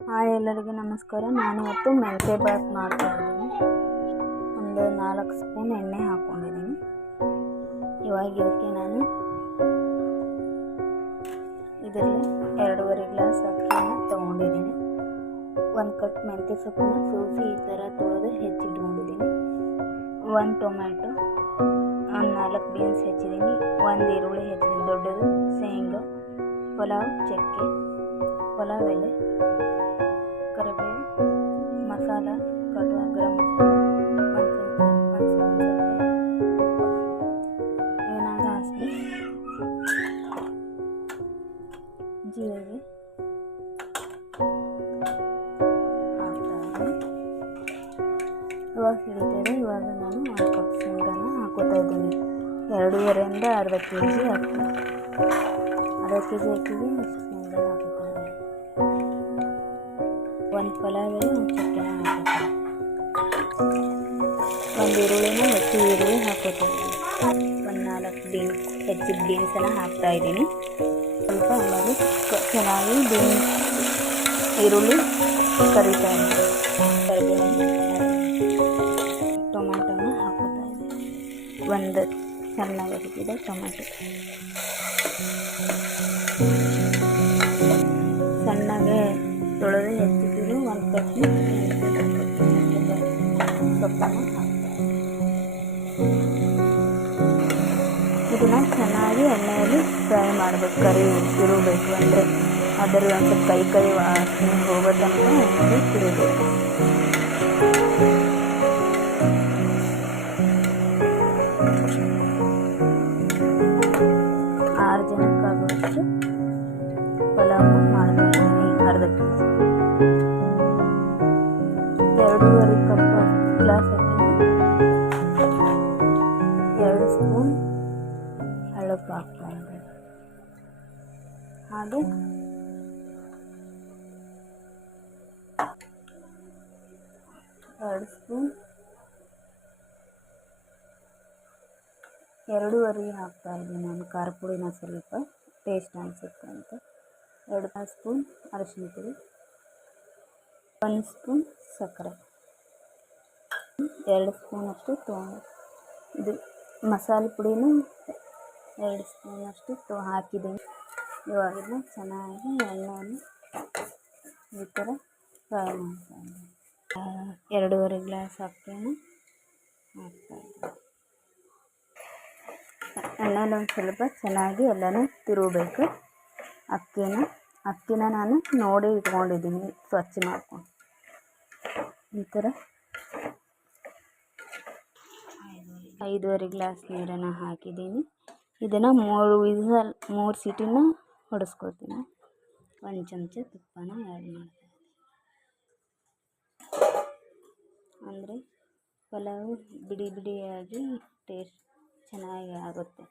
Hi ಎಲ್ಲರಿಗೂ ನಮಸ್ಕಾರ. ನಾನು ಇವತ್ತು ಮೆಂತ್ಯ ಬಾತ್ ಮಾಡ್ತಾ ಇದ್ದೀನಿ. ಒಂದು ನಾಲ್ಕು ಸ್ಪೂನ್ ಎಣ್ಣೆ ಹಾಕ್ಕೊಂಡಿದ್ದೀನಿ ಇವಾಗ ಇದಕ್ಕೆ ನಾನು ಇದರಲ್ಲಿ ಎರಡೂವರೆ ಗ್ಲಾಸ್ ಅಕ್ಕಿಯನ್ನು ತೊಗೊಂಡಿದ್ದೀನಿ. ಒಂದು ಕಟ್ ಮೆಂತ್ಯ ಸೊಪ್ಪನ್ನ ಸೋಸಿ ಈ ಥರ ತೊಳೆದು ಹೆಚ್ಚಿಟ್ಕೊಂಡಿದ್ದೀನಿ. ಒಂದು ಟೊಮ್ಯಾಟೊ, ಒಂದು ನಾಲ್ಕು ಬೀನ್ಸ್ ಹೆಚ್ಚಿದ್ದೀನಿ. ಒಂದು ಈರುಳ್ಳಿ ಹೆಚ್ಚಿದ್ದೀನಿ. ದೊಡ್ಡದು ಶೇಂಗಾ, ಪಲಾವ್, ಚಕ್ಕೆ, ಪಲಾವ್ ಎಲೆ. ಕರಿಬೇವು ಮಸಾಲ ಕಡುವ ಗರಂ ಮಸಾಲ ಒಂದು ಚಮಚ ಒಂದು ಸ್ಪೂನ್ ಸಕ್ಕರೆ ಏನಾಗ ಹಾಸ್ಬೇಕು ಜೀರಿಗೆ ಹಾಕ್ತಾ ಇದ್ದೀನಿ ಇವಾಗ ಹಿಡಿತಾರೆ ಇವಾಗ ನಾನು ಒಂದು ಕಪ್ ಶೇಂಗಾನ ಹಾಕೋತಾ ಇದ್ದೀನಿ ಎರಡೂವರೆಯಿಂದ ಅರ್ಧ ಕೆ ಜಿ ಅಕ್ಕಿ ಅರ್ಧ ಕೆ ಜಿ ಅಕ್ಕಿಗೆ ಇಷ್ಟು ಶೇಂಗಾ ಹಾಕೋತಾ ಇದ್ದೀನಿ ಒಂದು ಪಲಾವಲ್ಲಿ ಒಂದು ಚಕ್ಕೆ ಹಾಕೋತೀನಿ ಒಂದು ಈರುಳ್ಳಿನ ಹೆಚ್ಚು ಈರುಳ್ಳಿ ಹಾಕೋತೀನಿ. ಒಂದು ನಾಲ್ಕು ಬೀನ್ಸ್ ಹೆಚ್ಚಿದ ಬೀನ್ಸನ್ನು ಹಾಕ್ತಾ ಇದ್ದೀನಿ. ಸ್ವಲ್ಪ ಕ- ಚೆನ್ನಾಗಿ ಬೀನ್ಸ್ ಈರುಳ್ಳಿ ಕರಿತಾ ಇದ್ದೀನಿ. ಟೊಮ್ಯಾಟೊನ ಹಾಕೋತಾ ಇದ್ದೀನಿ. ಒಂದು ಚೆನ್ನಾಗಿ ಹೆಚ್ಚಿದ ಒಂದು ಸೊಪ್ಪನ್ನು ಇದನ್ನು ಚೆನ್ನಾಗಿ ಎಣ್ಣೆಯಲ್ಲಿ ಫ್ರೈ ಮಾಡಬೇಕು ಕರಿ ತಿರುಗಬೇಕು ಅಂದರೆ ಅದರ ಒಂದು ಸ್ವಲ್ಪ ಕೈ ಕೈ ವಾಸನೆ ಹೋಗೋ ತನಕ ಎಣ್ಣೆಯಲ್ಲಿ ತಿರುಗಬೇಕು ಆರು ಎರಡು ಸ್ಪೂನ್ ಹಳಪ್ಪು ಹಾಕ್ತಾ ಇದ್ದೀನಿ ಹಾಗೆ? ಎರಡು ಸ್ಪೂನ್ ಎರಡೂವರೆ ಹಾಕ್ತಾ ಇದ್ದೀನಿ ನಾನು ಖಾರ ಪುಡಿನ ಸ್ವಲ್ಪ ಟೇಸ್ಟ್ ಅನಿಸುತ್ತೆ ಅಂತ ಎರಡು ಸ್ಪೂನ್ ಅರಶಿನ ಪುಡಿ, ಒಂದು ಸ್ಪೂನ್ ಸಕ್ಕರೆ. ಎರಡು ಸ್ಪೂನಷ್ಟು ತೊಗೊಂಡು ಇದು ಮಸಾಲೆ ಪುಡಿನೂ ಎರಡು ಸ್ಪೂನಷ್ಟು ತೊ ಹಾಕಿದ್ದೀನಿ. ಇವಾಗ ಚೆನ್ನಾಗಿ ಎಣ್ಣೆಯನ್ನು ಈ ಥರ ಫ್ರೈ ಮಾಡ್ತಾ ಎರಡೂವರೆ ಗ್ಲಾಸ್ ಅಕ್ಕಿನ ಹಾಕ್ತಾಯಿದ್ದೀನಿ. ಎಣ್ಣೆಲಿ ಒಂದು ಸ್ವಲ್ಪ ಚೆನ್ನಾಗಿ ಎಲ್ಲನೂ ತಿರುಗಬೇಕು. ಅಕ್ಕಿನ ಅಕ್ಕಿನ ನಾನು ನೋಡಿ ಇಟ್ಕೊಂಡಿದ್ದೀನಿ, ಸ್ವಚ್ಛ ಮಾಡ್ಕೊಂಡು. ಈ ಥರ ಐದೂವರೆ ಗ್ಲಾಸ್ ನೀರನ್ನು ಹಾಕಿದ್ದೀನಿ. ಇದನ್ನು ಮೂರು ವಿಸಲ್, ಮೂರು ಸೀಟಿನ ಹೊಡೆಸ್ಕೊತೀನಿ ಒಂದು ಚಮಚ ತುಪ್ಪನ ಆ್ಯಡ್ ಮಾಡ್ತೀನಿ ಅಂದರೆ ಪಲಾವು ಬಿಡಿ ಬಿಡಿಯಾಗಿ ಟೇಸ್ಟ್ ಚೆನ್ನಾಗಿ ಆಗುತ್ತೆ.